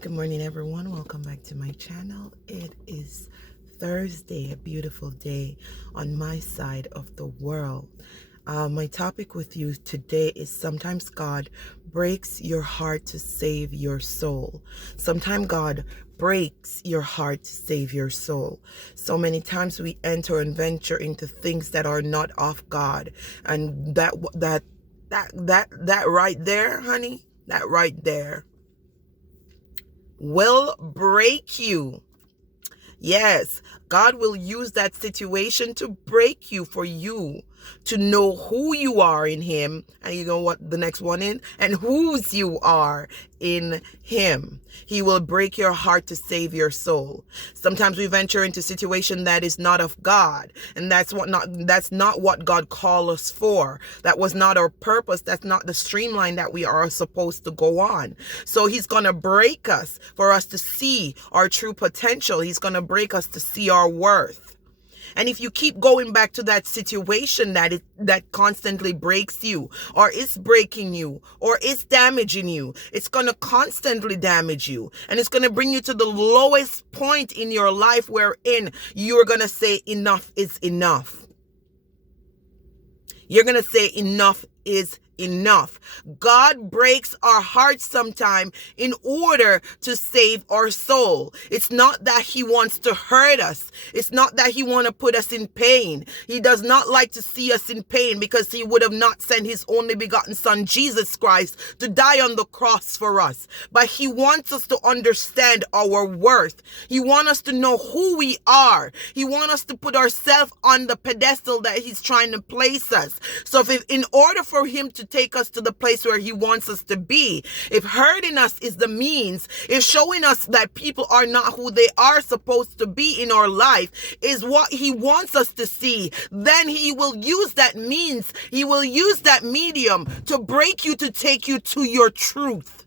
Good morning, everyone. Welcome back to my channel. It is Thursday, a beautiful day on my side of the world. My topic with you today is sometimes God breaks your heart to save your soul. Sometimes God breaks your heart to save your soul. So many times we enter and venture into things that are not of God, and that right there, honey, that right there will break you. Yes, God will use that situation to break you, for you to know who you are in Him. And you know what the next one is? And whose you are in Him. He will break your heart to save your soul. Sometimes we venture into situation that is not of God, and that's not what God called us for. That was not our purpose. That's not the streamline that we are supposed to go on. So He's gonna break us for us to see our true potential. He's gonna break us to see our worth. And if you keep going back to that situation that constantly breaks you, or is breaking you, or is damaging you, it's going to constantly damage you. And it's going to bring you to the lowest point in your life wherein you're going to say enough is enough. You're going to say enough is enough. God breaks our hearts sometime in order to save our soul. It's not that He wants to hurt us. It's not that He wants to put us in pain. He does not like to see us in pain, because He would have not sent His only begotten Son, Jesus Christ, to die on the cross for us. But He wants us to understand our worth. He wants us to know who we are. He wants us to put ourselves on the pedestal that He's trying to place us. So if in order for Him to take us to the place where He wants us to be, if hurting us is the means, if showing us that people are not who they are supposed to be in our life is what He wants us to see, then He will use that means, He will use that medium to break you, to take you to your truth.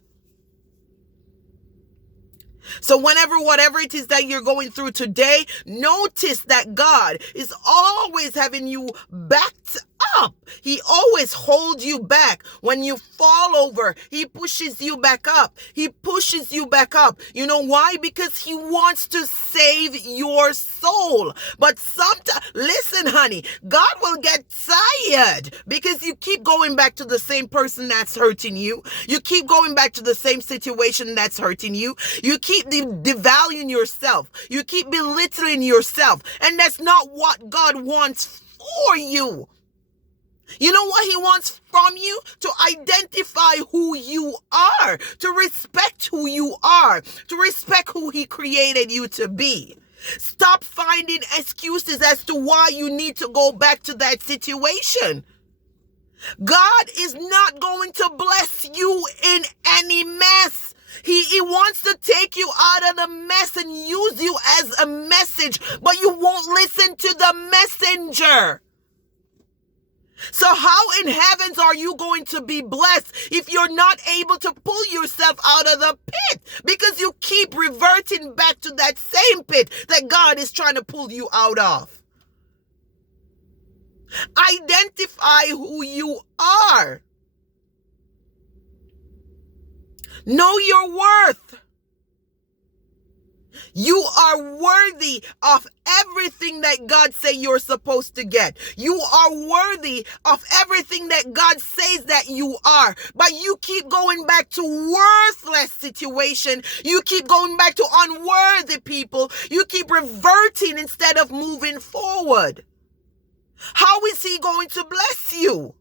So whatever it is that you're going through today, notice that God is always having you backed up. He always holds you back. When you fall over, He pushes you back up. He pushes you back up. You know why? Because He wants to save your soul. But sometimes, listen, honey, God will get tired because you keep going back to the same person that's hurting you. You keep going back to the same situation that's hurting you. You keep devaluing yourself. You keep belittling yourself. And that's not what God wants for you. You know what He wants from you? To identify who you are, to respect who you are, to respect who He created you to be. Stop finding excuses as to why you need to go back to that situation. God is not going to bless you in any mess. He wants to take you out of the mess and use you as a message, but you won't listen to the messenger. So how in heavens are you going to be blessed if you're not able to pull yourself out of the pit? Because you keep reverting back to that same pit that God is trying to pull you out of. Identify who you are. Know your worth. You are worthy of everything that God say you're supposed to get. You are worthy of everything that God says that you are. But you keep going back to worthless situation. You keep going back to unworthy people. You keep reverting instead of moving forward. How is He going to bless you?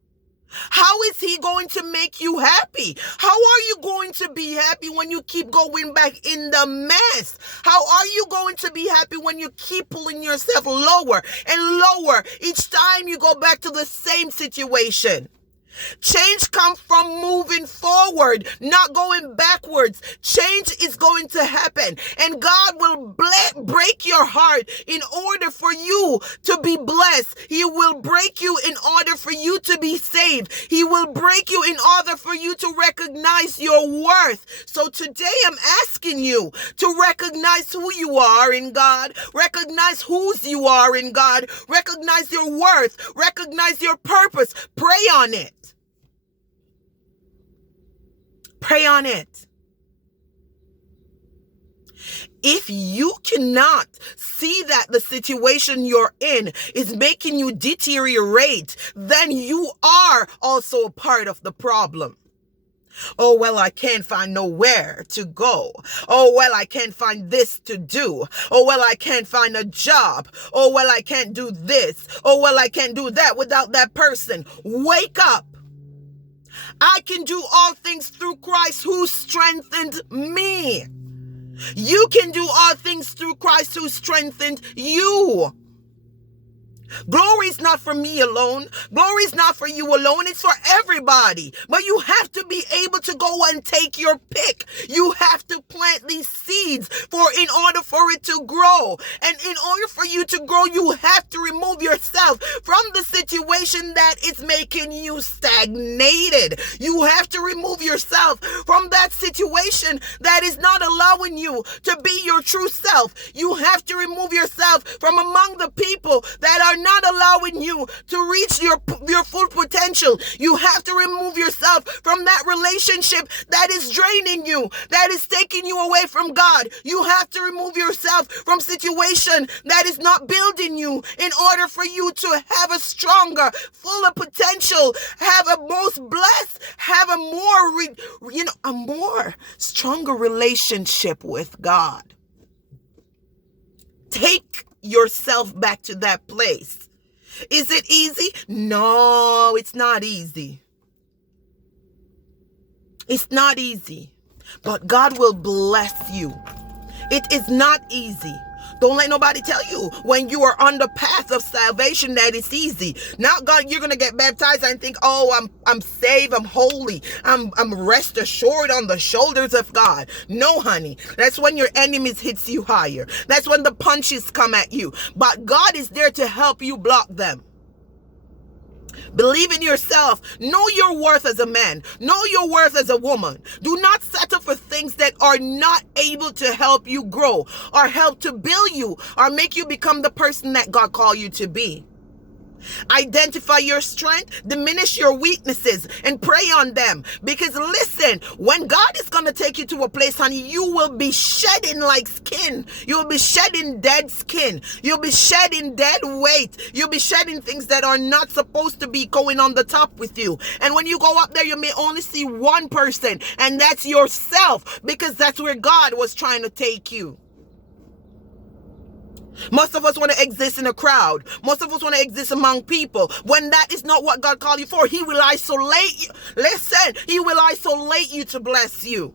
How is He going to make you happy? How are you going to be happy when you keep going back in the mess? How are you going to be happy when you keep pulling yourself lower and lower each time you go back to the same situation? Change comes from moving forward, not going backwards. Change is going to happen, and God will break your heart in order for you to be blessed. He will break you in order for you to be saved. He will break you in order for you to recognize your worth. So today I'm asking you to recognize who you are in God, recognize whose you are in God, recognize your worth, recognize your purpose. Pray on it. Pray on it. If you cannot see that the situation you're in is making you deteriorate, then you are also a part of the problem. Oh, well, I can't find nowhere to go. Oh, well, I can't find this to do. Oh, well, I can't find a job. Oh, well, I can't do this. Oh, well, I can't do that without that person. Wake up. I can do all things through Christ who strengthened me. You can do all things through Christ who strengthened you. Glory is not for me alone. Glory is not for you alone. It's for everybody. But you have to be able to go and take your pick. You have to plant these seeds in order for it to grow. And in order for you to grow, you have to remove yourself from the situation that is making you stagnated. You have to remove yourself from that situation that is not allowing you to be your true self. You have to remove yourself from among the people that are not allowing you to reach your full potential. You have to remove yourself from that relationship that is draining you, that is taking you away from God. You have to remove yourself from situation that is not building you in order for you to have a stronger, fuller potential, have a most blessed, have a more stronger relationship with God. Take yourself back to that place. Is it easy? No, it's not easy. It's not easy. But God will bless you. It is not easy. Don't let nobody tell you when you are on the path of salvation that it's easy. Now, God, you're going to get baptized and think, oh, I'm saved, I'm holy, I'm rest assured on the shoulders of God. No, honey. That's when your enemies hits you higher. That's when the punches come at you. But God is there to help you block them. Believe in yourself. Know your worth as a man. Know your worth as a woman. Do not settle for things that are not able to help you grow or help to build you or make you become the person that God called you to be. Identify your strength, diminish your weaknesses, and pray on them. Because listen, when God is going to take you to a place, honey, you will be shedding like skin. You'll be shedding dead skin. You'll be shedding dead weight. You'll be shedding things that are not supposed to be going on the top with you. And when you go up there, you may only see one person, and that's yourself, because that's where God was trying to take you. Most of us want to exist in a crowd. Most of us want to exist among people. When that is not what God called you for, He will isolate you. Listen, He will isolate you to bless you.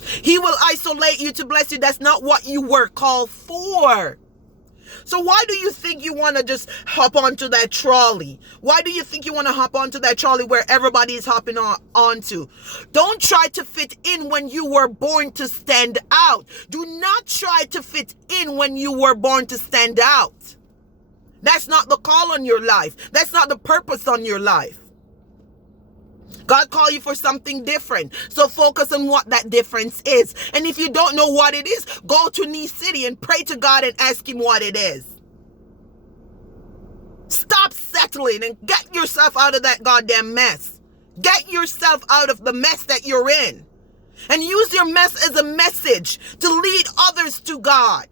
He will isolate you to bless you. That's not what you were called for. So why do you think you want to just hop onto that trolley? Why do you think you want to hop onto that trolley where everybody is hopping onto? Don't try to fit in when you were born to stand out. Do not try to fit in when you were born to stand out. That's not the call on your life. That's not the purpose on your life. God called you for something different. So focus on what that difference is. And if you don't know what it is, go to Nee City and pray to God and ask Him what it is. Stop settling and get yourself out of that goddamn mess. Get yourself out of the mess that you're in. And use your mess as a message to lead others to God.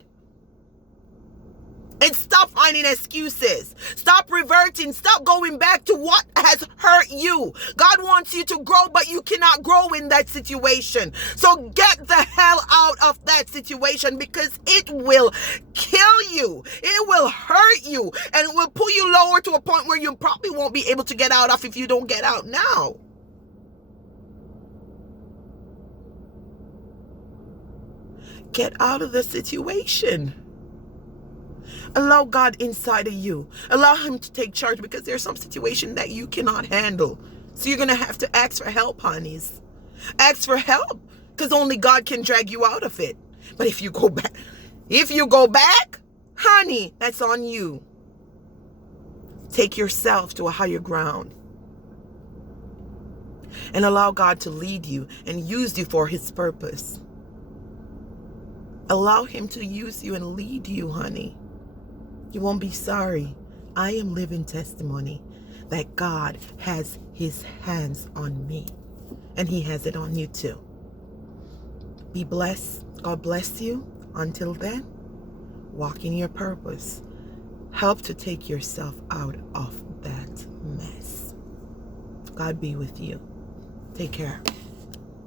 And stop finding excuses. Stop reverting. Stop going back to what has hurt you. God wants you to grow, but you cannot grow in that situation. So get the hell out of that situation, because it will kill you. It will hurt you. And it will pull you lower to a point where you probably won't be able to get out of if you don't get out now. Get out of the situation. Allow God inside of you. Allow Him to take charge, because there's some situation that you cannot handle. So you're going to have to ask for help, honeys. Ask for help, because only God can drag you out of it. But if you go back, honey, that's on you. Take yourself to a higher ground. And allow God to lead you and use you for His purpose. Allow Him to use you and lead you, honey. You won't be sorry. I am living testimony that God has His hands on me, and He has it on you too. Be blessed. God bless you. Until then, walk in your purpose. Help to take yourself out of that mess. God be with you. Take care.